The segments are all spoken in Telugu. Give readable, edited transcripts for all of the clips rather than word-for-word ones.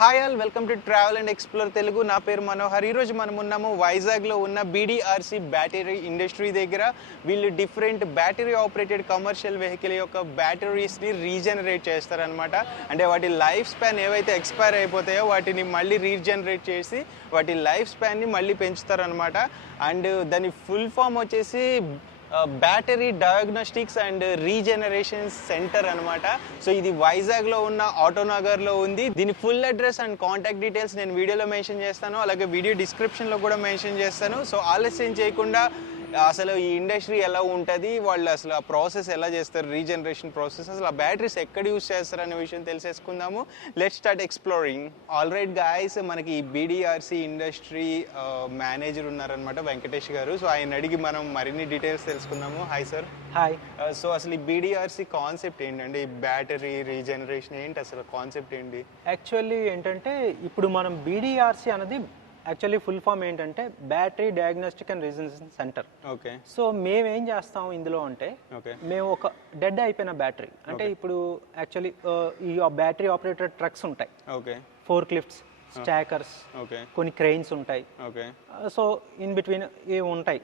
Hi all, welcome to travel and explore Telugu. నా పేరు మనోహర్. ఈరోజు మనం ఉన్నాము వైజాగ్లో ఉన్న BDRC బ్యాటరీ ఇండస్ట్రీ దగ్గర. వీళ్ళు different battery operated commercial vehicle యొక్క బ్యాటరీస్ని రీజనరేట్ చేస్తారనమాట. అంటే వాటి లైఫ్ స్పాన్ ఏవైతే ఎక్స్పైర్ అయిపోతాయో వాటిని మళ్ళీ రీజనరేట్ చేసి వాటి లైఫ్ స్పాన్ని మళ్ళీ పెంచుతారనమాట. అండ్ దాని ఫుల్ ఫామ్ వచ్చేసి battery diagnostics and regeneration centre అనమాట. సో ఇది వైజాగ్లో ఉన్న ఆటోనగర్లో ఉంది. దీని full address and contact details నేను వీడియోలో మెన్షన్ చేస్తాను, అలాగే వీడియో డిస్క్రిప్షన్లో కూడా మెన్షన్ చేస్తాను. సో ఆలస్యం చేయకుండా అసలు ఈ ఇండస్ట్రీ ఎలా ఉంటుంది, వాళ్ళు అసలు ఆ ప్రాసెస్ ఎలా చేస్తారు, రీజనరేషన్ ప్రాసెస్, అసలు ఆ బ్యాటరీస్ ఎక్కడ యూజ్ చేస్తారు అనే విషయం తెలిసేసుకుందాము. Let's start exploring. All right guys, మనకి ఈ BDRC ఇండస్ట్రీ మేనేజర్ ఉన్నారనమాట, వెంకటేష్ గారు. సో ఆయన అడిగి మనం మరిన్ని డీటెయిల్స్ తెలుసుకుందాము. Hi sir. హాయ్. సో అసలు ఈ BDRC కాన్సెప్ట్ ఏంటంటే, ఈ బ్యాటరీ రీజనరేషన్ ఏంటి, అసలు కాన్సెప్ట్ ఏంటి? యాక్చువల్లీ ఏంటంటే ఇప్పుడు మనం BDRC అనేది యాక్చువల్లీ ఫుల్ ఫామ్ ఏంటంటే battery diagnostic and regeneration centre. Okay. So మేము ఏం చేస్తాం ఇందులో అంటే, మేము ఒక డెడ్ అయిపోయిన బ్యాటరీ అంటే ఇప్పుడు యాక్చువల్లీ ఈ బ్యాటరీ ఆపరేటెడ్ ట్రక్స్ ఉంటాయి. ఓకే. ఫోర్క్ లిఫ్ట్స్, స్టాకర్స్, కొన్ని క్రెయిన్స్ ఉంటాయి. సో ఇన్ బిట్వీన్ ఇవి ఉంటాయి.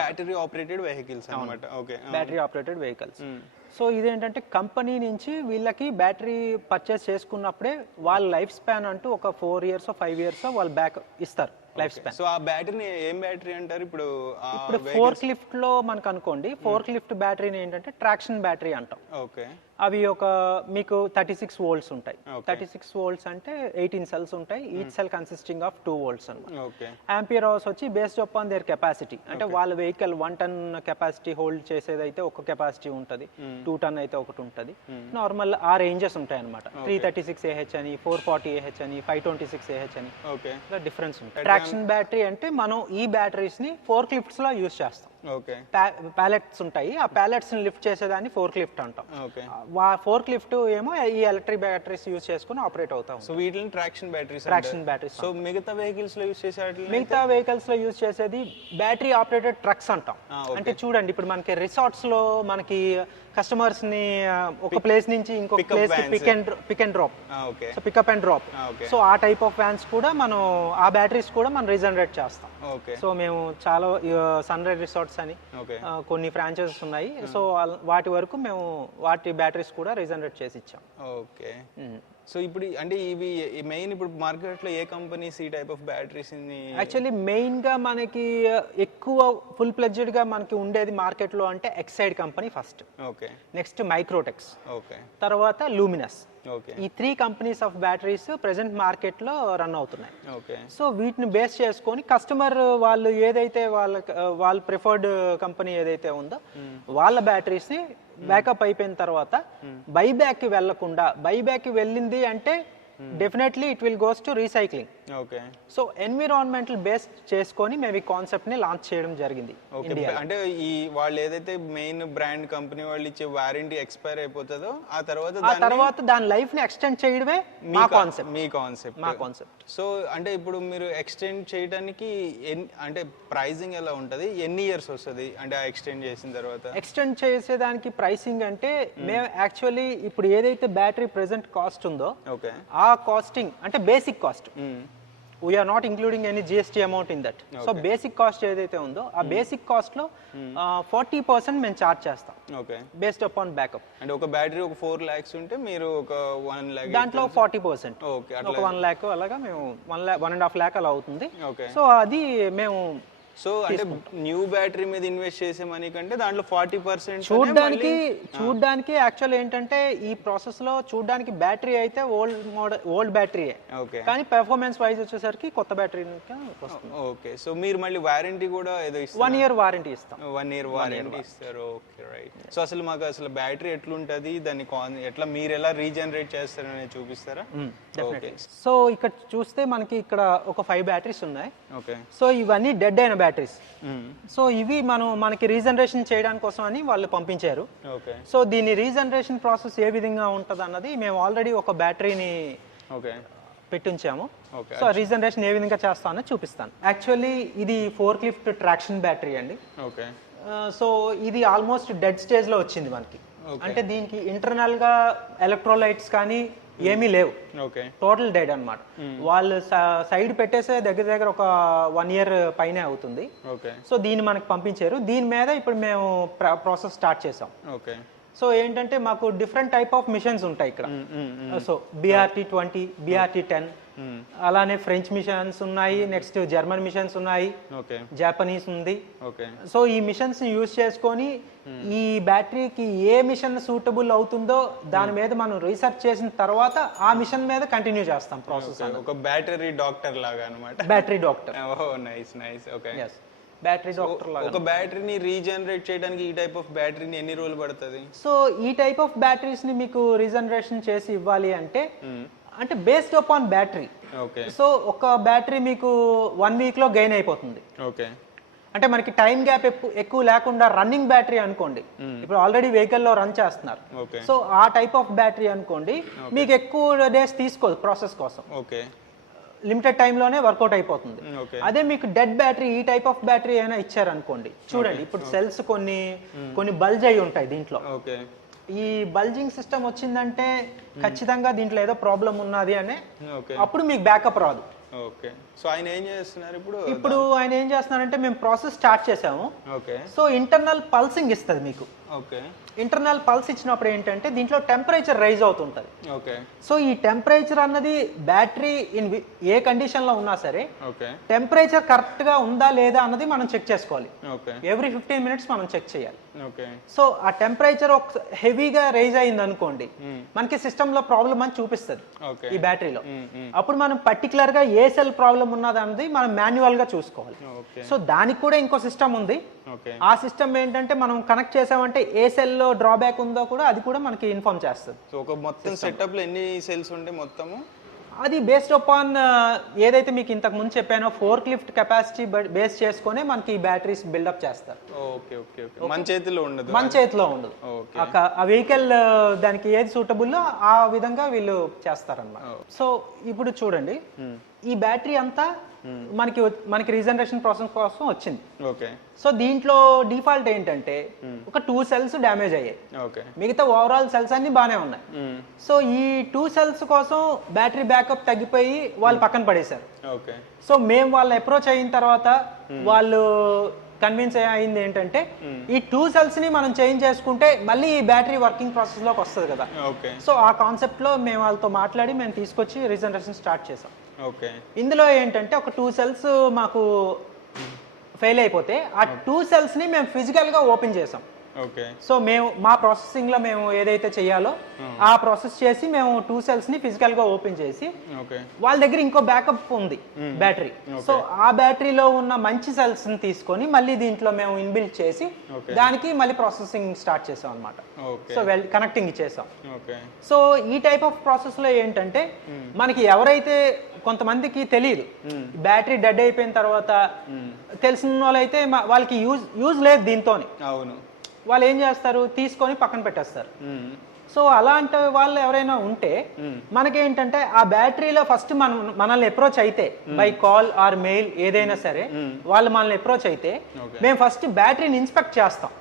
బ్యాటరీ ఆపరేటెడ్ వెహికల్స్ అన్నమాట. Okay. Battery operated vehicles. So ఇదేంటంటే కంపెనీ నుంచి వీళ్ళకి బ్యాటరీ పర్చేస్ చేసుకున్నప్పుడే వాళ్ళ లైఫ్ స్పాన్ అంటూ ఒక 4 years 5 years వాళ్ళు బ్యాక్ ఇస్తారు లైఫ్ స్పాన్. సో ఆ బ్యాటరీని ఏం బ్యాటరీ అంటారు? ఇప్పుడు ఫోర్క్ లిఫ్ట్ లో మనకు అనుకోండి, ఫోర్క్ లిఫ్ట్ బ్యాటరీని ఏంటంటే ట్రాక్షన్ బ్యాటరీ అంటాం. ఓకే. అవి ఒక మీకు 36 volts ఉంటాయి. 36 volts అంటే 18 cells ఉంటాయి. Each cell consisting of 2 volts అన్నమాట. ఆంపియర్ అవర్స్ వచ్చి బేస్డ్ అపాన్ దేర్ కెపాసిటీ, అంటే వాళ్ళ వెహికల్ 1 ton కెపాసిటీ హోల్డ్ చేసేది అయితే ఒక కెపాసిటీ ఉంటుంది, 2 ton అయితే ఒకటి ఉంటుంది. నార్మల్ ఆ రేంజెస్ ఉంటాయి అనమాట. 336 AH అని, 440 AH అని, 526 AH అని డిఫరెన్స్ ఉంటాయి. ట్రాక్షన్ బ్యాటరీ అంటే మనం ఈ బ్యాటరీస్ ని ఫోర్క్ లిఫ్ట్స్ లో యూజ్ చేస్తాం. ప్యాలెట్స్ ఉంటాయి, ఆ ప్యాలెట్స్ ని లిఫ్ట్ చేసేదాన్ని ఫోర్క్ లిఫ్ట్ అంటాం. ఫోర్క్ లిఫ్ట్ ఏమో ఈ ఎలక్ట్రిక్ బ్యాటరీస్ యూజ్ చేసుకుని ఆపరేట్ అవుతాం. సో వీటిని ట్రాక్షన్ బ్యాటరీస్. సో మిగతా వెహికల్స్ లో యూజ్ చేసేది, మిగతా వెహికల్స్ లో యూజ్ చేసేది బ్యాటరీ ఆపరేటెడ్ ట్రక్స్ అంటాం. అంటే చూడండి, ఇప్పుడు మనకి రిసార్ట్స్ లో మనకి కస్టమర్స్ ని ఒక ప్లేస్ నుంచి ఇంకొక ప్లేస్ కి pick and drop, so pickup and drop. So ఆ టైప్ ఆఫ్ వ్యాన్స్ కూడా మనం ఆ బ్యాటరీస్ కూడా మనం రీజనరేట్ చేస్తాం. సో మేము చాలా సన్ రైజ్ రిసార్ట్స్ అని కొన్ని ఫ్రాంచైజెస్ ఉన్నాయి. సో వాటి వరకు మేము వాటి బ్యాటరీస్ కూడా రీజనరేట్ చేసి ఇచ్చాం. ఓకే. సో ఇప్పుడు అంటే ఇవి మెయిన్ ఇప్పుడు మార్కెట్ లో ఏ కంపెనీస్ ఈ type of batteries? Actually main గా మనకి ఎక్కువ ఫుల్ ప్లెడ్జ్డ్ గా మనకి ఉండేది మార్కెట్ లో అంటే Exide company first. Okay. Next Microtex. Okay. తర్వాత లూమినస్. ఓకే. ఈ 3 companies of batteries present market లో రన్ అవుతున్నాయి. ఓకే. సో వీటిని బేస్ చేసుకొని కస్టమర్ వాళ్ళు ఏదైతే వాళ్ళ ప్రిఫర్డ్ కంపెనీ ఏదైతే ఉందో వాళ్ళ బ్యాటరీస్ ని బ్యాకప్ అయిపోయిన తర్వాత బైబ్యాక్ కి వెళ్లకుండా, బైబ్యాక్ కి వెళ్ళింది అంటే definitely it will goes to recycling. Okay. So environmental base చేసుకొని మేము ఈ కాన్సెప్ట్ ని లాంచ్ చేయడం జరిగింది. అంటే ఈ వాళ్ళు ఏదైతే మెయిన్ బ్రాండ్ కంపెనీ వాళ్ళు ఇచ్చే వారంటీ ఎక్స్పైర్ అయిపోతుందో ఆ తర్వాత దాని లైఫ్ ని ఎక్స్టెండ్ చేయడమే మా కాన్సెప్ట్. సో అంటే ఇప్పుడు మీరు ఎక్స్టెండ్ చేయడానికి అంటే ప్రైసింగ్ ఎలా ఉంటది, ఎన్ని ఇయర్స్ వస్తుంది అంటే ఎక్స్టెండ్ చేసిన తర్వాత? ఎక్స్టెండ్ చేసేదానికి ప్రైసింగ్ అంటే మేము యాక్చువల్లీ ఇప్పుడు ఏదైతే బ్యాటరీ ప్రెసెంట్ కాస్ట్ ఉందో ఆ కాస్టింగ్ అంటే basic cost, we are not including any GST amount in that. So basic cost ఏదైతే ఉందో ఆ బేసిక్ కాస్ట్ లో 40% మేము చార్జ్ చేస్తాం. ఓకే. Based upon backup. అంటే ఒక బ్యాటరీ ఒక 4 lakhs ఉంటే మీరు ఒక 1 lakh దాంట్లో 40%, ఒక 1 lakh అలాగా మేము 1.5 lakh అలా అవుతుంది. సో అది మేము సో అంటే న్యూ బ్యాటరీ మీద ఇన్వెస్ట్ చేసే మనీ కంటే దాంట్లో 40% చూడడానికి యాక్చువల్ ఏంటంటే ఈ ప్రాసెస్ లో చూడడానికి బ్యాటరీ అయితే ఓల్డ్ బ్యాటరీ, కానీ పెర్ఫార్మెన్స్ వైజ్ వచ్చేసరికి కొత్త బ్యాటరీ వస్తుంది. ఓకే. సో మీరు మళ్ళీ వారంటీ కూడా ఏదో ఇస్తారు? 1 year వారంటీ ఇస్తాం. 1 year వారంటీ ఇస్తారు. Okay, right. సో అసలు మాకు అసలు బ్యాటరీ ఎట్లుంటది, దాన్ని ఎట్లా మీరు ఎలా రీజనరేట్ చేస్తారని చూపిస్తారా? సో ఇక్కడ చూస్తే మనకి ఇక్కడ ఒక 5 బ్యాటరీస్ ఉన్నాయి. ఓకే. సో ఇవన్నీ డెడ్ అయిన బ్యాటరీస్. సో ఇవి మనకి రీజనరేషన్ చేయడానికి కోసం అని వాళ్ళు పంపించారు. సో దీని రీజనరేషన్ ప్రాసెస్ ఏ విధంగా ఉంటది అన్నది మేము ఆల్రెడీ ఒక బ్యాటరీని పెట్టించాము. సో రీజనరేషన్ ఏ విధంగా చేస్తానో చూపిస్తాను. యాక్చువల్లీ ఇది ఫోర్క్ లిఫ్ట్ ట్రాక్షన్ బ్యాటరీ అండి. సో ఇది ఆల్మోస్ట్ డెడ్ స్టేజ్ లో వచ్చింది మనకి. అంటే దీనికి ఇంటర్నల్ గా ఎలక్ట్రోలైట్స్ కానీ ఏమీ లేవు, ఓకే, టోటల్ డెడ్ అన్నమాట. వాళ్ళు సైడ్ పెట్టేసే దగ్గర దగ్గర ఒక 1 year పైనే అవుతుంది. ఓకే, సో దీన్ని మనకి పంపించారు. దీని మీద ఇప్పుడు మేము ప్రాసెస్ స్టార్ట్ చేసాం. ఓకే. సో ఏంటంటే మాకు డిఫరెంట్ టైప్ ఆఫ్ మిషన్స్ ఉంటాయి ఇక్కడ. సో BRT-20, BRT-10, అలానే ఫ్రెంచ్ మిషన్స్ ఉన్నాయి, నెక్స్ట్ జర్మన్ మిషన్స్ ఉన్నాయి, జాపనీస్ ఉంది. సో ఈ మిషన్స్ యూజ్ చేసుకొని ఈ బ్యాటరీకి ఏ మిషన్ సూటబుల్ అవుతుందో దాని మీద మనం రీసెర్చ్ చేసిన తర్వాత ఆ మిషన్ మీద కంటిన్యూ చేస్తాం ప్రాసెస్. ఒక బ్యాటరీ డాక్టర్ లాగా అన్నమాట. Battery doctor. Oh, nice nice. Okay. Battery doctor లాగా. ఒక బ్యాటరీని రీజనరేట్ చేయడానికి ఈ టైప్ ఆఫ్ బ్యాటరీని ఎన్ని రోజులు పడుతుంది? సో ఈ టైప్ ఆఫ్ బ్యాటరీస్ ని మీకు రీజనరేషన్ చేసి ఇవ్వాలి అంటే based upon battery. Okay. So ఒక బ్యాటరీ మీకు 1 week లో గెయిన్ అయిపోతుంది. ఓకే. అంటే మనకి టైం గ్యాప్ ఎక్కువ లేకుండా రన్నింగ్ బ్యాటరీ అనుకోండి, ఇప్పుడు ఆల్రెడీ వెహికల్లో రన్ చేస్తున్నారు. సో ఆ టైప్ ఆఫ్ బ్యాటరీ అనుకోండి, మీకు ఎక్కువ డేస్ తీసుకోదు ప్రాసెస్ కోసం. ఓకే. లిమిటెడ్ టైంలోనే వర్కౌట్ అయిపోతుంది. అదే మీకు డెడ్ బ్యాటరీ ఈ టైప్ ఆఫ్ బ్యాటరీ అయినా ఇచ్చారనుకోండి, చూడండి ఇప్పుడు సెల్స్ కొన్ని బల్జ్ అయి ఉంటాయి దీంట్లో. ఈ బల్జింగ్ సిస్టమ్ వచ్చిందంటే ఖచ్చితంగా దీంట్లో ఏదో ప్రాబ్లం ఉన్నది అని అప్పుడు మీకు బ్యాకప్ రాదు. ఓకే. సో ఆయన ఏం చేస్తున్నారు ఇప్పుడు ఆయన ఏం చేస్తున్నారంటే మేము ప్రాసెస్ స్టార్ట్ చేసాము. సో ఇంటర్నల్ పల్సింగ్ ఇస్తుంది మీకు. ఇంటర్నల్ పల్స్ ఇచ్చినప్పుడు ఏంటంటే దీంట్లో టెంపరేచర్ రైజ్ అవుతుంటది. సో ఈ టెంపరేచర్ అన్నది బ్యాటరీ ఏ కండిషన్ లో ఉన్నా సరే టెంపరేచర్ కరెక్ట్ గా ఉందా లేదా అన్నది మనం చెక్ చేసుకోవాలి. ఎవ్రీ 15 minutes మనం చెక్ చేయాలి. సో ఆ టెంపరేచర్ హెవీగా రైజ్ అయింది అనుకోండి, మనకి సిస్టమ్ లో ప్రాబ్లం అని చూపిస్తుంది ఈ బ్యాటరీలో. అప్పుడు మనం పర్టికులర్ గా ఏ సెల్ ప్రాబ్లం ఉన్నది అన్నది మనం మాన్యువల్ గా చూసుకోవాలి. సో దానికి కూడా ఇంకో సిస్టమ్ ఉంది. ఆ సిస్టమ్ ఏంటంటే మనం కనెక్ట్ చేసామంటే ఏ సెల్ లో డ్రాబ్యాక్ ఉందో కూడా అది కూడా మనకి ఇన్ఫార్మ్ చేస్తుంది. సో ఒక మొత్తం సెటప్ లో ఎన్ని సెల్స్ ఉంటాయి మొత్తము? అది బేస్డ్ అపాన్ ఏదైతే మీకు ఇంతకు ముందు చెప్పానో ఫోర్క్ లిఫ్ట్ కెపాసిటీ బేస్ చేసుకునే మనకి ఈ బ్యాటరీస్ బిల్డప్ చేస్తారు. మన చేతిలో ఉండదు. మన చేతిలో ఉండదు. ఆ వెహికల్ దానికి ఏది సూటబుల్లో ఆ విధంగా వీళ్ళు చేస్తారన్నమాట. సో ఇప్పుడు చూడండి, ఈ బ్యాటరీ అంతా మనకి రీజనరేషన్ ప్రాసెస్ కోసం వచ్చింది. సో దీంట్లో డిఫాల్ట్ ఏంటంటే ఒక 2 cells డ్యామేజ్ అయ్యాయి, మిగతా ఓవరాల్ సెల్స్ అన్ని బాగానే ఉన్నాయి. సో ఈ 2 cells కోసం బ్యాటరీ బ్యాకప్ తగ్గిపోయి వాళ్ళు పక్కన పడేశారు. సో మేము వాళ్ళని అప్రోచ్ అయిన తర్వాత వాళ్ళు కన్విన్స్ అయింది ఏంటంటే ఈ 2 cells ని మనం చేంజ్ చేసుకుంటే మళ్ళీ ఈ బ్యాటరీ వర్కింగ్ ప్రాసెస్ లోకి వస్తుంది కదా. సో ఆ కాన్సెప్ట్ లో మేము వాళ్ళతో మాట్లాడి మేము తీసుకొచ్చి రీజనరేషన్ స్టార్ట్ చేసాం. ఇందులో ఏంటంటే ఒక 2 cells మాకు ఫెయిల్ అయిపోతే ఆ 2 cells ని మేము ఫిజికల్ గా ఓపెన్ చేసాం. సో మేము మా ప్రాసెసింగ్ లో మేము ఏదైతే చెయ్యాలో ఆ ప్రాసెస్ చేసి మేము 2 cells ని ఫిజికల్ గా ఓపెన్ చేసి వాళ్ళ దగ్గర ఇంకో బ్యాకప్ ఉంది బ్యాటరీ. సో ఆ బ్యాటరీలో ఉన్న మంచి సెల్స్ ని తీసుకొని మళ్ళీ దీంట్లో మేము ఇన్బిల్ట్ చేసి దానికి మళ్ళీ ప్రాసెసింగ్ స్టార్ట్ చేసాం అనమాట. సో కనెక్టింగ్ ఇచ్చేసాం. సో ఈ టైప్ ఆఫ్ ప్రాసెస్ లో ఏంటంటే మనకి ఎవరైతే కొంతమందికి తెలియదు, బ్యాటరీ డెడ్ అయిపోయిన తర్వాత తెలిసిన వాళ్ళైతే వాళ్ళకి యూజ్ లేదు దీంతో, వాళ్ళు ఏం చేస్తారు తీసుకొని పక్కన పెట్టేస్తారు. సో అలాంటి వాళ్ళు ఎవరైనా ఉంటే మనకేంటంటే ఆ బ్యాటరీలో ఫస్ట్ మనల్ని అప్రోచ్ అయితే బై కాల్ ఆర్ మెయిల్ ఏదైనా సరే వాళ్ళు మనల్ని అప్రోచ్ అయితే మేము ఫస్ట్ బ్యాటరీని ఇన్స్పెక్ట్ చేస్తాం.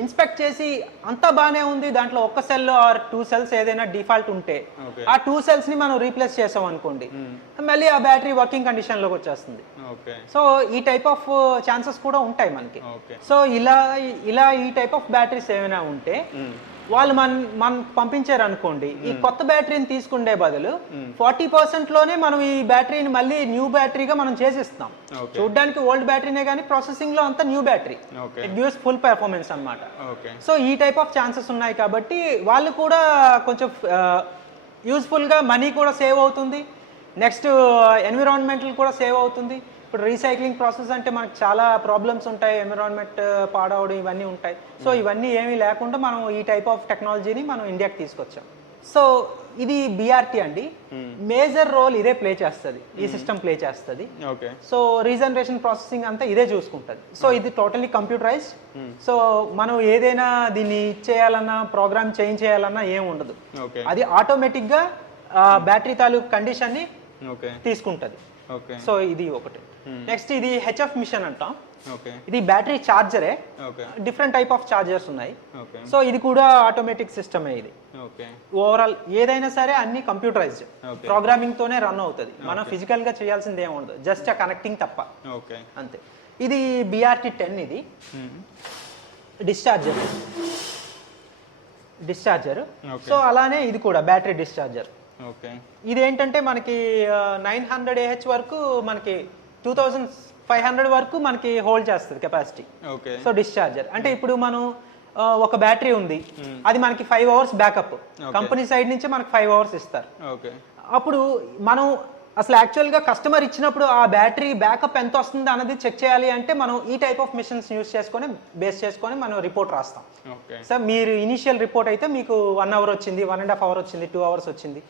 ఇన్స్పెక్ట్ చేసి అంతా బానే ఉంది, దాంట్లో ఒక సెల్ ఆర్ 2 cells ఏదైనా డిఫాల్ట్ ఉంటే ఆ 2 cells ని మనం రీప్లేస్ చేసాం అనుకోండి, మళ్ళీ ఆ బ్యాటరీ వర్కింగ్ కండిషన్ లోకి వచ్చేస్తుంది. సో ఈ టైప్ ఆఫ్ ఛాన్సెస్ కూడా ఉంటాయి మనకి. సో ఇలా ఈ టైప్ ఆఫ్ బ్యాటరీస్ ఏమైనా ఉంటే వాళ్ళు మన పంపించారు అనుకోండి, ఈ కొత్త బ్యాటరీని తీసుకుండే బదులు 40% లోనే మనం ఈ బ్యాటరీని మళ్ళీ న్యూ బ్యాటరీగా మనం చేసిస్తాం. చూడడానికి ఓల్డ్ బ్యాటరీనే కానీ ప్రాసెసింగ్ లో అంతా new battery, it gives full performance అన్నమాట. సో ఈ టైప్ ఆఫ్ ఛాన్సెస్ ఉన్నాయి కాబట్టి వాళ్ళు కూడా కొంచెం యూస్ఫుల్ గా మనీ కూడా సేవ్ అవుతుంది, నెక్స్ట్ ఎన్విరాన్మెంటల్ కూడా సేవ్ అవుతుంది. ఇప్పుడు రీసైక్లింగ్ ప్రాసెస్ అంటే మనకు చాలా ప్రాబ్లమ్స్ ఉంటాయి, ఎన్విరాన్మెంట్ పాడవడం ఇవన్నీ ఉంటాయి. సో ఇవన్నీ ఏమీ లేకుండా మనం ఈ టైప్ ఆఫ్ టెక్నాలజీని మనం ఇండియాకి తీసుకొచ్చాం. సో ఇది BRT అండి, మేజర్ రోల్ ఇదే ప్లే చేస్తుంది, ఈ సిస్టమ్ ప్లే చేస్తుంది. సో రీజనరేషన్ ప్రాసెసింగ్ అంతా ఇదే చూసుకుంటుంది. సో ఇది టోటలీ కంప్యూటరైజ్డ్. సో మనం ఏదైనా దీన్ని చేయాలన్నా ప్రోగ్రామ్ చేంజ్ చేయాలన్నా ఏం ఉండదు, అది ఆటోమేటిక్ గా బ్యాటరీ తాలూకు కండిషన్ ని తీసుకుంటది. సో ఇది ఒకటి. నెక్స్ట్ ఇది HF మిషన్ అంటాం. ఇది బ్యాటరీ చార్జరే, డిఫరెంట్ టైప్ ఆఫ్ చార్జర్స్ ఉన్నాయి. సో ఇది కూడా ఆటోమేటిక్ సిస్టమే. ఇది ఓవరాల్ ఏదైనా సరే అన్ని కంప్యూటరైజ్డ్ ప్రోగ్రామింగ్ తోనే రన్ అవుతుంది. మనం ఫిజికల్ గా చేయాల్సింది ఏమి ఉండదు, జస్ట్ ఆ కనెక్టింగ్ తప్ప, అంతే. ఇది BRT 10, ఇది డిశ్చార్జర్. సో అలానే ఇది కూడా బ్యాటరీ డిశ్చార్జర్. ఇది ఏంటంటే మనకి 900 AH వరకు, మనకి 2500 వరకు మనకి హోల్డ్ చేస్తుంది కెపాసిటీ. సో డిశ్చార్జర్ అంటే ఇప్పుడు మనం ఒక బ్యాటరీ ఉంది, అది మనకి 5 hours బ్యాకప్, కంపెనీ సైడ్ నుంచి మనకి 5 hours ఇస్తారు. అప్పుడు మనం అసలు యాక్చువల్గా కస్టమర్ ఇచ్చినప్పుడు ఆ బ్యాటరీ బ్యాకప్ ఎంత వస్తుంది అన్నది చెక్ చేయాలి అంటే మనం ఈ టైప్ ఆఫ్ మిషన్స్ యూస్ చేసుకొని బేస్ చేసుకొని మనం రిపోర్ట్ రాస్తాం. సార్ మీరు ఇనిషియల్ రిపోర్ట్ అయితే మీకు 1 hour వచ్చింది, 1.5 hour వచ్చింది, 2 hours వచ్చింది.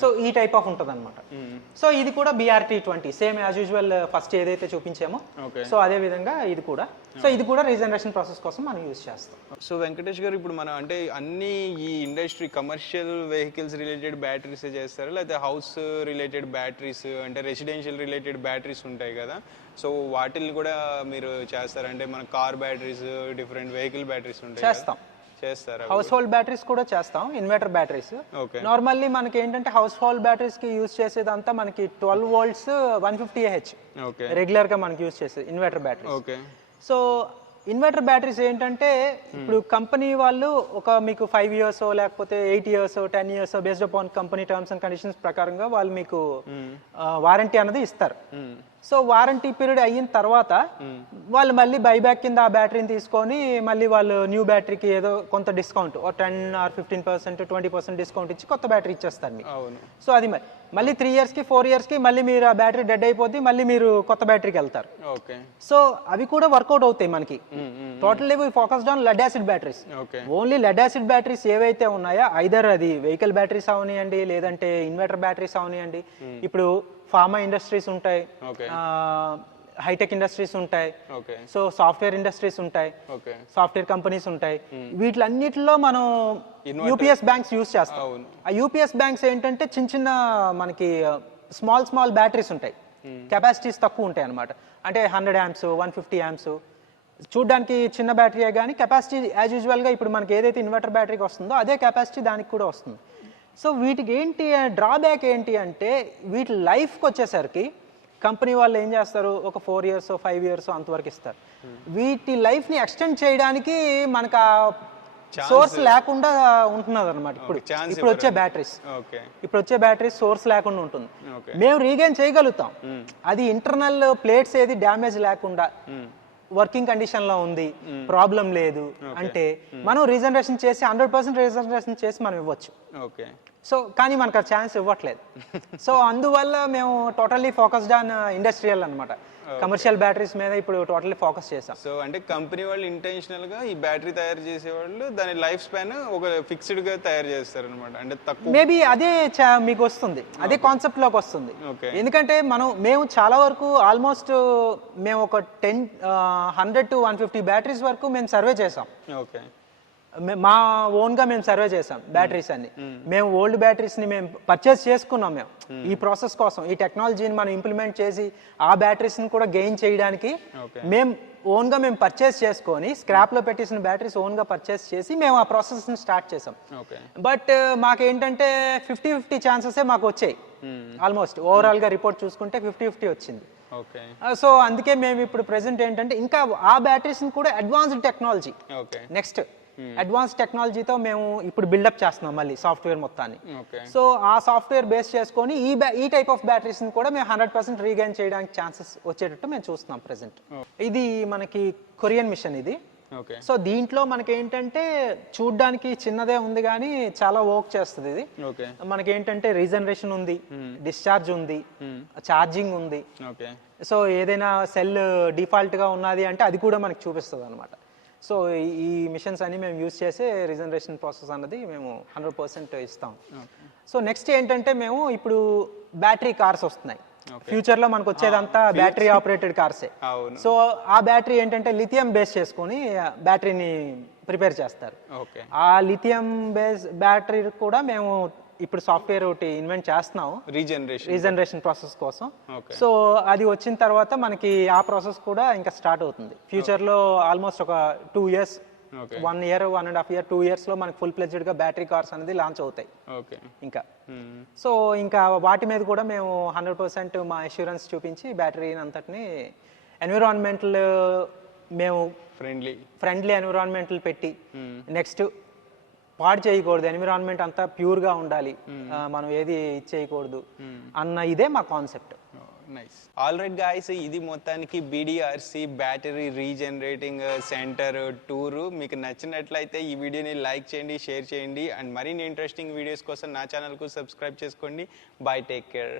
సో ఈ టైప్ ఆఫ్ ఉంటుంది అనమాట. సో ఇది కూడా BRT 20 same as usual first ఏదైతే చూపించామో సో అదే విధంగా ఇది కూడా. సో ఇది కూడా రీజనరేషన్ ప్రాసెస్ కోసం మనం యూజ్ చేస్తాం. సో వెంకటేష్ గారు, ఇప్పుడు మనం అంటే అన్ని ఈ industry commercial vehicles related batteries చేస్తారా, లేకపోతే హౌస్ రిలేటెడ్ బ్యాటరీస్ అంటే రెసిడెన్షియల్ రిలేటెడ్ బ్యాటరీస్ ఉంటాయి కదా, సో వాటిని కూడా మీరు చేస్తారా? అంటే మన car batteries, different vehicle batteries ఉంటాయి, చేస్తాం. హౌస్ హోల్డ్ బ్యాటరీస్ కూడా చేస్తాం, ఇన్వర్టర్ బ్యాటరీస్. నార్మల్లీ మనకి ఏంటంటే హౌస్ హోల్డ్ బ్యాటరీస్ కి యూజ్ చేసేదంతా మనకి 12 volts 150 AH రెగ్యులర్ గా మనకి యూజ్ చేసేది inverter batteries. So inverter batteries ఏంటంటే ఇప్పుడు కంపెనీ వాళ్ళు ఒక మీకు 5 years లేకపోతే 8 years 10 years based upon company terms and conditions ప్రకారంగా వాళ్ళు మీకు వారంటీ అనేది ఇస్తారు. సో వారంటీ పీరియడ్ అయిన తర్వాత వాళ్ళు మళ్ళీ బైబ్యాక్ కింద ఆ బ్యాటరీని తీసుకొని మళ్ళీ వాళ్ళు న్యూ బ్యాటరీకి ఏదో కొంత డిస్కౌంట్ 10 or 15% 20% డిస్కౌంట్ ఇచ్చి కొత్త బ్యాటరీ ఇచ్చేస్తారు మీకు. సో అది మళ్ళీ 3 years కి 4 years కి మళ్ళీ మీరు ఆ బ్యాటరీ డెడ్ అయిపోద్ది, మళ్ళీ మీరు కొత్త బ్యాటరీకి వెళ్తారు. సో అవి కూడా వర్కౌట్ అవుతాయి మనకి. Totally focused on lead acid batteries. Only lead acid batteries ఏవైతే ఉన్నాయో ఐదర్ అది వెహికల్ బ్యాటరీస్ అవనియండి, లేదంటే ఇన్వర్టర్ బ్యాటరీస్ అవనియండి. ఇప్పుడు ఫార్మా ఇండస్ట్రీస్ ఉంటాయి, హైటెక్ ఇండస్ట్రీస్ ఉంటాయి, సో సాఫ్ట్వేర్ ఇండస్ట్రీస్ ఉంటాయి, సాఫ్ట్వేర్ కంపెనీస్ ఉంటాయి. వీటిలన్నిటిలో మనం యూపీఎస్ బ్యాంక్స్ యూజ్ చేస్తాం. ఆ యూపీఎస్ బ్యాంక్స్ ఏంటంటే చిన్న చిన్న మనకి స్మాల్ బ్యాటరీస్ ఉంటాయి, కెపాసిటీస్ తక్కువ ఉంటాయి అనమాట. అంటే 100 amps 150 amps చూడ్డానికి చిన్న బ్యాటరీయే కానీ కెపాసిటీ యాజ్ యూజువల్గా ఇప్పుడు మనకి ఏదైతే ఇన్వర్టర్ బ్యాటరీకి వస్తుందో అదే కెపాసిటీ దానికి కూడా వస్తుంది. సో వీటికి ఏంటి డ్రాబ్యాక్ ఏంటి అంటే వీటి లైఫ్కి వచ్చేసరికి కంపెనీ వాళ్ళు ఏం చేస్తారు, ఒక 4 years 5 years అంతవరకు ఇస్తారు. వీటి లైఫ్ని ఎక్స్టెండ్ చేయడానికి మనకు ఆ సోర్స్ లేకుండా ఉంటున్నది అనమాట. ఇప్పుడు వచ్చే బ్యాటరీస్ సోర్స్ లేకుండా ఉంటుంది. మేము రీగైన్ చేయగలుగుతాం, అది ఇంటర్నల్ ప్లేట్స్ ఏది డ్యామేజ్ లేకుండా వర్కింగ్ కండిషన్ లో ఉంది, ప్రాబ్లం లేదు అంటే మనం రీజనరేషన్ చేసి 100% రీజనరేషన్ చేసి మనం ఇవ్వచ్చు. సో కానీ మనకు ఆ ఛాన్స్ ఇవ్వట్లేదు. సో అందువల్ల మేము టోటల్లీ ఫోకస్డ్ ఆన్ ఇండస్ట్రియల్ అనమాట, కమర్షియల్ బ్యాటరీస్ మీద ఇప్పుడు టోటల్లీ ఫోకస్ చేసాం. సో అంటే కంపెనీ వాళ్ళు ఇంటెన్షనల్ గా ఈ బ్యాటరీ తయారు చేసే వాళ్ళు దాని లైఫ్ స్పాన్ ఒక ఫిక్స్డ్ గా తయారు చేస్తారు అనమాట. అంటే తక్కువ మేబీ అదే మీకు వస్తుంది, అదే కాన్సెప్ట్ లోకి వస్తుంది. ఎందుకంటే మేము చాలా వరకు ఆల్మోస్ట్ మేము ఒక 100 to 150 బ్యాటరీస్ వరకు మేము సర్వే చేసాం. మా ఓన్ గా మేము సర్వే చేసాం బ్యాటరీస్ అన్ని. మేము ఓల్డ్ బ్యాటరీస్ ని మేము పర్చేస్ చేసుకున్నాం. మేము ఈ ప్రాసెస్ కోసం ఈ టెక్నాలజీని మనం ఇంప్లిమెంట్ చేసి ఆ బ్యాటరీస్ ని కూడా గెయిన్ చేయడానికి మేము ఓన్ గా మేము పర్చేస్ చేసుకొని స్క్రాప్ లో పెట్టేసిన బ్యాటరీస్ ఓన్ గా పర్చేస్ చేసి మేము ఆ ప్రాసెస్ ని స్టార్ట్ చేసాం. బట్ మాకేంటంటే 50-50 ఛాన్సెస్ మాకు వచ్చాయి. ఆల్మోస్ట్ ఓవరాల్ గా రిపోర్ట్ చూసుకుంటే 50-50 వచ్చింది. సో అందుకే మేము ఇప్పుడు ప్రెసెంట్ ఏంటంటే ఇంకా ఆ బ్యాటరీస్ ని కూడా అడ్వాన్స్డ్ టెక్నాలజీ, నెక్స్ట్ అడ్వాన్స్ టెక్నాలజీతో మేము ఇప్పుడు బిల్డప్ చేస్తున్నాం మళ్ళీ సాఫ్ట్వేర్ మొత్తాన్ని. సో ఆ సాఫ్ట్వేర్ బేస్ చేసుకొని ఈ టైప్ ఆఫ్ బ్యాటరీస్ ని కూడా మేము 100% రీగైన్ చేయడానికి ఛాన్సెస్ వచ్చేటట్టు మేము చూస్తున్నాం ప్రెసెంట్. ఇది మనకి కొరియన్ మిషన్ ఇది. సో దీంట్లో మనకి ఏంటంటే చూడ్డానికి చిన్నదే ఉంది కానీ చాలా వర్క్ చేస్తుంది ఇది. మనకి ఏంటంటే రీజనరేషన్ ఉంది, డిశ్చార్జ్ ఉంది, ఛార్జింగ్ ఉంది. సో ఏదైనా సెల్ డిఫాల్ట్ గా ఉన్నది అంటే అది కూడా మనకి చూపిస్తుంది అనమాట. సో ఈ మిషన్స్ అన్ని మేము యూజ్ చేసే రీజనరేషన్ ప్రాసెస్ అన్నది మేము 100% ఇస్తాం. సో నెక్స్ట్ ఏంటంటే మేము ఇప్పుడు బ్యాటరీ కార్స్ వస్తున్నాయి. ఫ్యూచర్ లో మనకు వచ్చేదంతా బ్యాటరీ ఆపరేటెడ్ కార్సే. సో ఆ బ్యాటరీ ఏంటంటే లిథియం బేస్ చేసుకుని బ్యాటరీని ప్రిపేర్ చేస్తారు. ఆ లిథియం బేస్ బ్యాటరీ కూడా మేము ఇప్పుడు సాఫ్ట్వేర్ ఒకటి ఇన్వెంట్ చేస్తున్నాం రీజనరేషన్ ప్రాసెస్ కోసం. సో అది వచ్చిన తర్వాత మనకి ఆ ప్రాసెస్ కూడా ఇంకా స్టార్ట్ అవుతుంది ఫ్యూచర్లో. ఆల్మోస్ట్ ఒక 2 years, 1 year, 1.5 year, 2 years లో మనకి ఫుల్ ప్లెజ్డ్ గా బ్యాటరీ కార్స్ అనేది లాంచ్ అవుతాయి ఇంకా. సో ఇంకా వాటి మీద కూడా మేము 100% మా అష్యూరెన్స్ చూపించి బ్యాటరీ అంతటిని ఎన్విరాన్మెంటల్ మేము ఫ్రెండ్లీ ఎన్విరాన్మెంటల్ పెట్టి, నెక్స్ట్ పాడు చేయకూడదు, ఎన్విరాన్మెంట్ అంతా ప్యూర్గా ఉండాలి, మనం ఏది చేయకూడదు అన్న ఇదే మా concept. Nice. All right guys, ఇది మొత్తానికి BDRC battery regenerating centre tour. మీకు నచ్చినట్లయితే ఈ వీడియోని లైక్ చేయండి, షేర్ చేయండి, అండ్ మరిన్ని ఇంట్రెస్టింగ్ వీడియోస్ కోసం నా ఛానల్కు సబ్స్క్రైబ్ చేసుకోండి. By, take care.